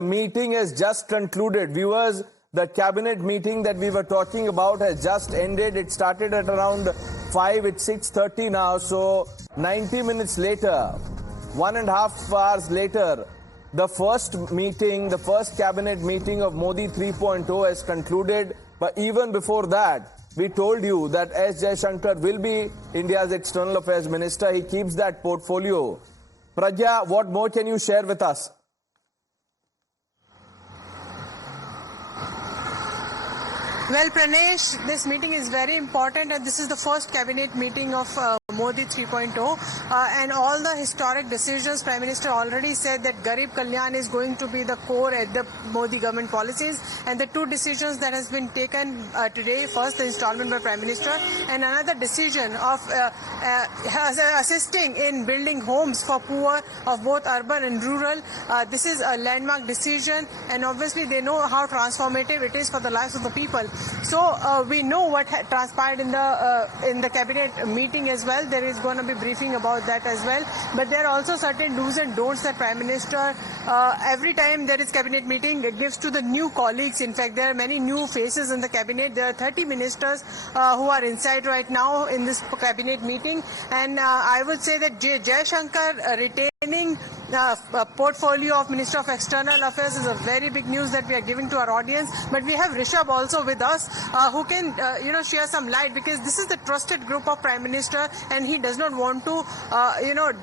meeting has just concluded. Viewers, the cabinet meeting that we were talking about has just ended. It started at around 5. It's 6:30 now. So 90 minutes later, 1.5 hours later, the first meeting, the first cabinet meeting of Modi 3.0 has concluded. But even before that, we told you that S. Jaishankar will be India's External Affairs Minister. He keeps that portfolio. Pragya, what more can you share with us? Well, Pranesh, this meeting is very important, and this is the first cabinet meeting of Modi 3.0, and all the historic decisions. Prime Minister already said that Garib Kalyan is going to be the core at the Modi government policies, and the two decisions that has been taken today, first the installment by Prime Minister, and another decision of assisting in building homes for poor of both urban and rural. This is a landmark decision, and obviously they know how transformative it is for the lives of the people. So we know what transpired in the cabinet meeting as well. There is going to be briefing about that as well. But there are also certain do's and don'ts that Prime Minister, every time there is cabinet meeting, it gives to the new colleagues. In fact, there are many new faces in the cabinet. There are 30 ministers who are inside right now in this cabinet meeting. And I would say that Jaishankar retaining portfolio of Minister of External Affairs is a very big news that we are giving to our audience. But we have Rishabh also with us who can share some light, because this is the trusted group of Prime Minister and he does not want to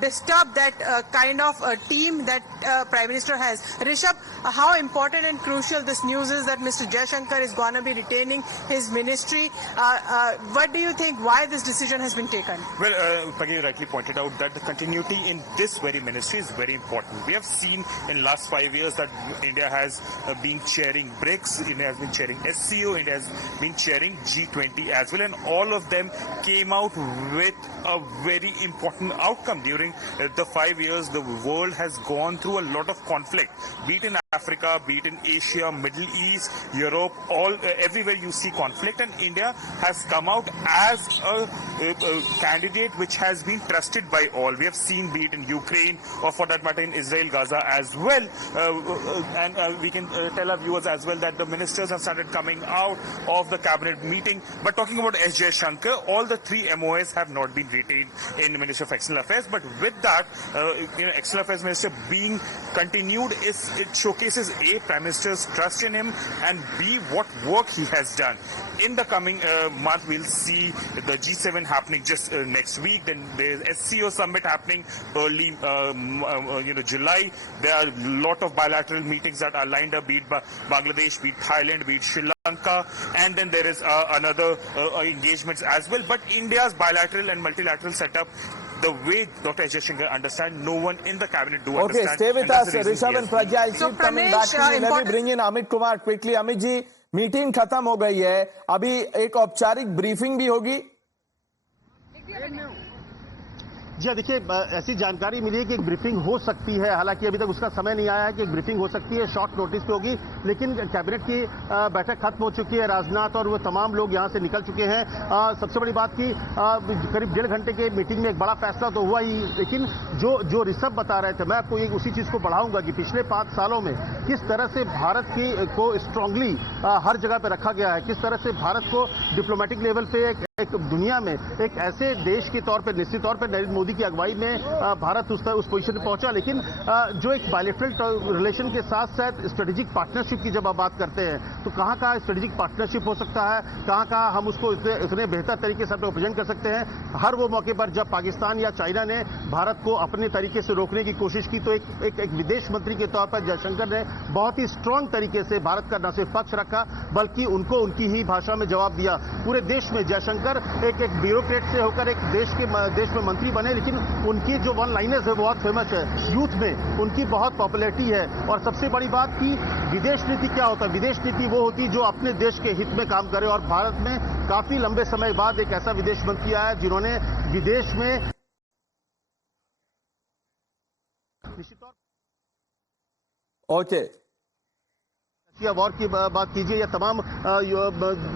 disturb that kind of team that Prime Minister has. Rishabh, how important and crucial this news is that Mr. Jaishankar is going to be retaining his ministry. What do you think, why this decision has been taken? Well, Pagay rightly pointed out that the continuity in this very ministry is very important. We have seen in last 5 years that India has been chairing BRICS, India has been chairing SCO, India has been chairing G20 as well, and all of them came out with a very important outcome. During the 5 years, the world has gone through a lot of conflict, be it in Africa, be it in Asia, Middle East, Europe, everywhere you see conflict, and India has come out as a candidate which has been trusted by all. We have seen, be it in Ukraine or for that matter in Israel, Gaza as well, and we can tell our viewers as well that the ministers have started coming out of the cabinet meeting. But talking about S. Jaishankar, all the three MOAs have not been retained in the Ministry of External Affairs. But with that, External Affairs Minister being continued, it showcases A, Prime Minister's trust in him, and B, what work he has done. In the coming month, we'll see the G7 happening just next week. Then there's SCO summit happening early July. There are a lot of bilateral meetings that are lined up, be it Bangladesh, be it Thailand, be it Sri Lanka, and then there is another engagements as well. But India's bilateral and multilateral setup, the way Dr. S. Jaishankar understand, no one in the cabinet do understand. Okay, stay with us, Rishabh and Pragya. I'll keep coming back to you. Let me bring in Amit Kumar quickly. Amit ji, meeting खत्म हो गई है, अभी एक औपचारिक briefing भी होगी। जी देखिए, ऐसी जानकारी मिली है कि एक ब्रीफिंग हो सकती है, हालांकि अभी तक उसका समय नहीं आया है कि एक ब्रीफिंग हो सकती है, शॉर्ट नोटिस पे होगी, लेकिन कैबिनेट की बैठक खत्म हो चुकी है। राजनाथ और वो तमाम लोग यहां से निकल चुके हैं। सबसे बड़ी बात की करीब 1.5 घंटे के मीटिंग में एक बड़ा फैसला तो हुआ ही, लेकिन जो ऋषभ बता रहे थे, मैं आपको उसी चीज को बढ़ाऊंगा कि पिछले 5 सालों में किस तरह से भारत को स्ट्रांगली हर जगह पे रखा गया है, किस तरह से भारत को डिप्लोमेटिक लेवल पे एक दुनिया में एक ऐसे देश के तौर पर, निश्चित तौर पर नरेंद्र मोदी की अगुवाई में भारत उस पोजीशन पर पहुंचा, लेकिन जो एक बायलैटरल रिलेशन के साथ साथ स्ट्रेटेजिक पार्टनरशिप की जब आप बात करते हैं, तो कहां स्ट्रेटेजिक पार्टनरशिप हो सकता है, कहां हम उसको इतने बेहतर तरीके से रिप्रेजेंट कर सकते हैं। हर वो मौके पर जब पाकिस्तान या चाइना ने भारत को अपने तरीके से रोकने की कोशिश की, तो एक विदेश मंत्री के तौर पर जयशंकर ने बहुत ही स्ट्रांग तरीके से भारत का न सिर्फ पक्ष रखा, बल्कि उनको उनकी ही भाषा में जवाब दिया। पूरे देश में जयशंकर एक ब्यूरोक्रेट से होकर एक देश में मंत्री बने, लेकिन उनकी जो वन लाइनर्स है बहुत फेमस है, यूथ में उनकी बहुत पॉपुलैरिटी है। और सबसे बड़ी बात की विदेश नीति क्या होता है, विदेश नीति वो होती है जो अपने देश के हित में काम करे, और भारत में काफी लंबे समय बाद एक ऐसा विदेश मंत्री आया जिन्होंने विदेश में ओके या वॉर की बात कीजिए या तमाम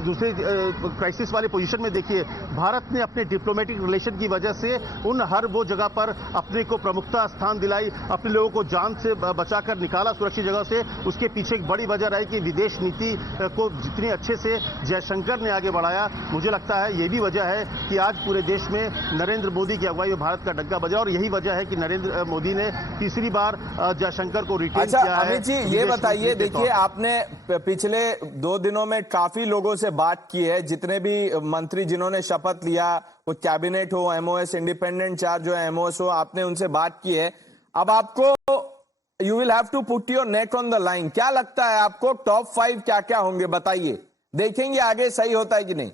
दूसरे क्राइसिस वाले पोजीशन में देखिए, भारत ने अपने डिप्लोमेटिक रिलेशन की वजह से उन हर वो जगह पर अपने को प्रमुखता स्थान दिलाई, अपने लोगों को जान से बचाकर निकाला सुरक्षित जगह से। उसके पीछे एक बड़ी वजह रही कि विदेश नीति को जितनी अच्छे से जयशंकर ने आगे बढ़ाया, मुझे लगता है ये भी वजह है कि आज पूरे देश में नरेंद्र मोदी की अगुवाई में भारत का डंका बजा, और यही वजह है कि नरेंद्र मोदी ने तीसरी बार जयशंकर को रिटेन किया है। अमित जी, ये बताइए, देखिए आपने पिछले 2 दिनों में काफी लोगों से बात की है, जितने भी मंत्री जिन्होंने शपथ लिया, वो कैबिनेट हो, एमओएस इंडिपेंडेंट चार्ज हो, एमओएस हो, आपने उनसे बात की है। अब आपको you will have to put your neck on the line. क्या लगता है आपको टॉप 5 क्या क्या होंगे, बताइए, देखेंगे आगे सही होता है कि नहीं।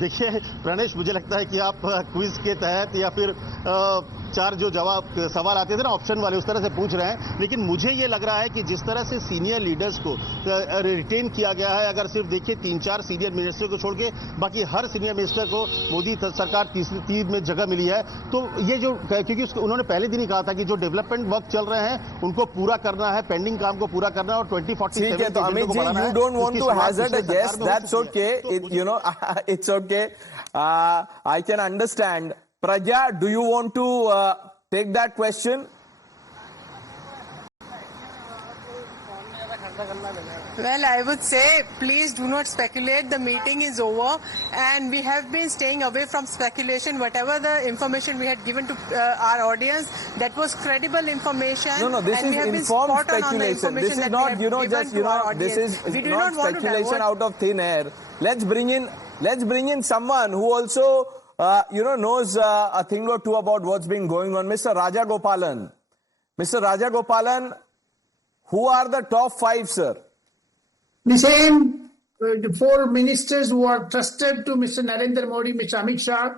देखिए प्रणेश, मुझे लगता है कि आप क्विज के तहत या फिर 4 जो सवाल आते थे ना ऑप्शन वाले, उस तरह से पूछ रहे हैं, लेकिन मुझे ये लग रहा है कि जिस तरह से सीनियर लीडर्स को रिटेन किया गया है, अगर सिर्फ देखिए 3-4 सीनियर मिनिस्टर को छोड़ के बाकी हर सीनियर मिनिस्टर को मोदी सरकार तीसरी में जगह मिली है, तो ये जो, क्योंकि उन्होंने पहले दिन ही कहा था कि जो डेवलपमेंट वर्क चल रहे हैं उनको पूरा करना है, पेंडिंग काम को पूरा करना है, और 2047 ठीक है, तो Amit ji, you don't want to hazard a guess, that's okay, you know, it's okay, I can understand. Pragya, do you want to take that question? Well, I would say, please do not speculate. The meeting is over, and we have been staying away from speculation. Whatever the information we had given to our audience, that was credible information. No, this is informed speculation. This is not, you know, just, you know, this is not speculation out of thin air. Let's bring in someone who also knows a thing or two about what's been going on. Mr. Rajagopalan. Mr. Rajagopalan, who are the top 5, sir? The same the 4 ministers who are trusted to Mr. Narendra Modi, Mr. Amit Shah,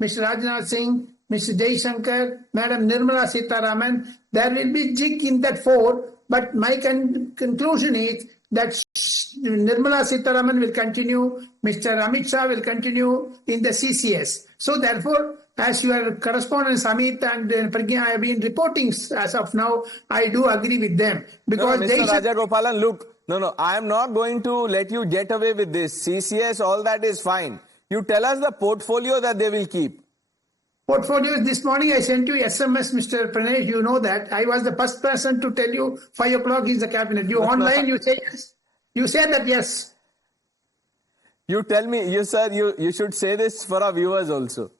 Mr. Rajnath Singh, Mr. Jaishankar, Madam Nirmala Sitharaman. There will be jig in that 4, but my conclusion is that Nirmala Sitharaman will continue, Mr. Amit Shah will continue in the CCS. So therefore, as your correspondents Amit and Pragya have been reporting as of now, I do agree with them. Because no, Mr. Rajagopalan, look, no, I am not going to let you get away with this. CCS, all that is fine. You tell us the portfolio that they will keep. Portfolios, this morning I sent you SMS, Mr. Pranesh, you know that. I was the first person to tell you 5 o'clock is the cabinet. You online, you say yes. You said that yes. You tell me, you should say this for our viewers also.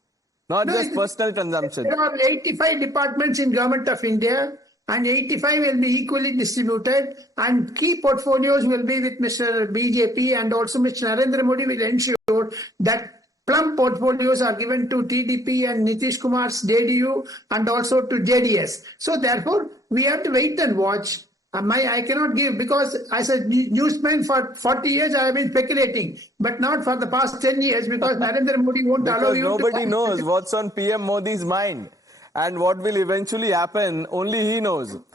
Not just personal consumption. There are 85 departments in Government of India, and 85 will be equally distributed, and key portfolios will be with Mr. BJP, and also Mr. Narendra Modi will ensure that plum portfolios are given to TDP and Nitish Kumar's JDU and also to JDS. So therefore, we have to wait and watch. I cannot give, because as a newsman for 40 years I have been speculating, but not for the past 10 years, because Narendra Modi won't allow you to... Nobody knows what's on PM Modi's mind and what will eventually happen. Only he knows.